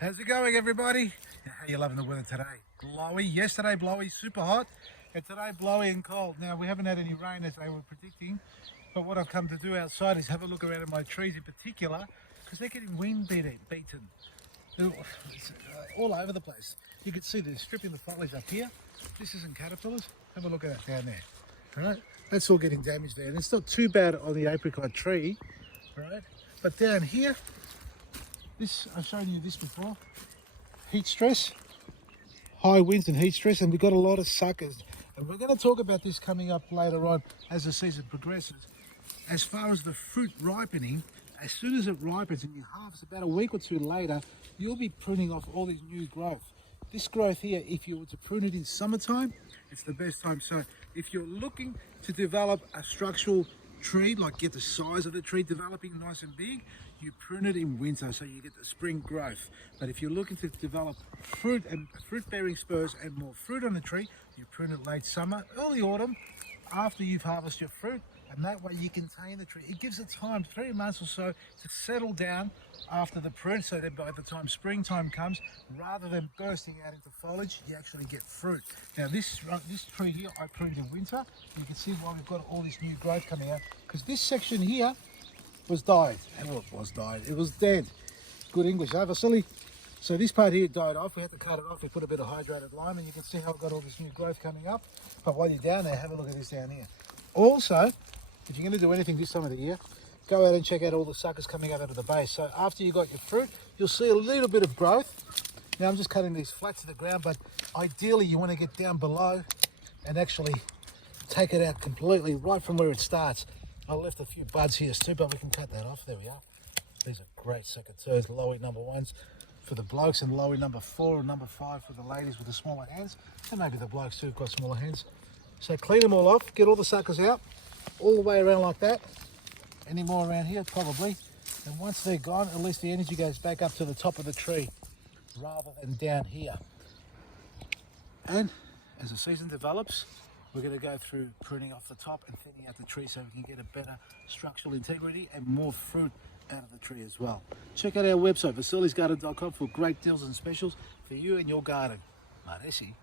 How's it going, everybody? How you loving the weather today? Blowy. Yesterday blowy, super hot, and today blowy and cold. Now we haven't had any rain as they were predicting, but what I've come to do outside is have a look around at my trees in particular, because they're getting wind beaten. It's all over the place. You can see they're stripping the foliage up here. This isn't caterpillars. Have a look at that down there. All right, that's all getting damaged there, and it's not too bad on the apricot tree, all right? But down here, this, I've shown you this before, heat stress, high winds and heat stress, and we've got a lot of suckers. And we're going to talk about this coming up later on as the season progresses. As far as the fruit ripening, as soon as it ripens and you harvest about a week or two later, you'll be pruning off all this new growth. This growth here, if you were to prune it in summertime, it's the best time. So if you're looking to develop a structural tree, like get the size of the tree developing nice and big, you prune it in winter so you get the spring growth. But if you're looking to develop fruit and fruit bearing spurs and more fruit on the tree, you prune it late summer, early autumn, after you've harvested your fruit, and that way you contain the tree. It gives it time, 3 months or so, to settle down after the prune, so that by the time springtime comes, rather than bursting out into foliage, you actually get fruit. Now this tree here I pruned in winter. You can see why we've got all this new growth coming out, because this section here was died. Well, it was died. It was dead. Good English, huh, Vasily? So this part here died off. We had to cut it off. We put a bit of hydrated lime, and you can see how we've got all this new growth coming up. But while you're down there, have a look at this down here. Also, if you're going to do anything this time of the year, go out and check out all the suckers coming up out of the base. So after you got your fruit, you'll see a little bit of growth. Now I'm just cutting these flat to the ground, but ideally you want to get down below and actually take it out completely right from where it starts. I left a few buds here too, but we can cut that off. There we are. These are great secateurs, lowy number 1s for the blokes, and lowy number 4 and number 5 for the ladies with the smaller hands, and maybe the blokes too have got smaller hands. So clean them all off, get all the suckers out, all the way around like that. Any more around here? Probably. And once they're gone, at least the energy goes back up to the top of the tree rather than down here. And as the season develops, we're going to go through pruning off the top and thinning out the tree so we can get a better structural integrity and more fruit out of the tree as well. Check out our website, vasilisgarden.com, for great deals and specials for you and your garden. Maresi.